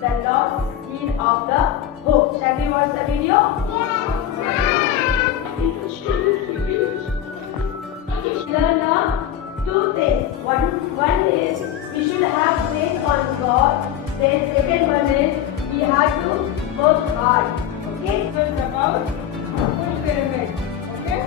the lost key of the hook. Shall we watch the video? Learn two things. One is we should have faith on God. Then second one is we have to work hard. Okay? So it's about full pyramid. Okay?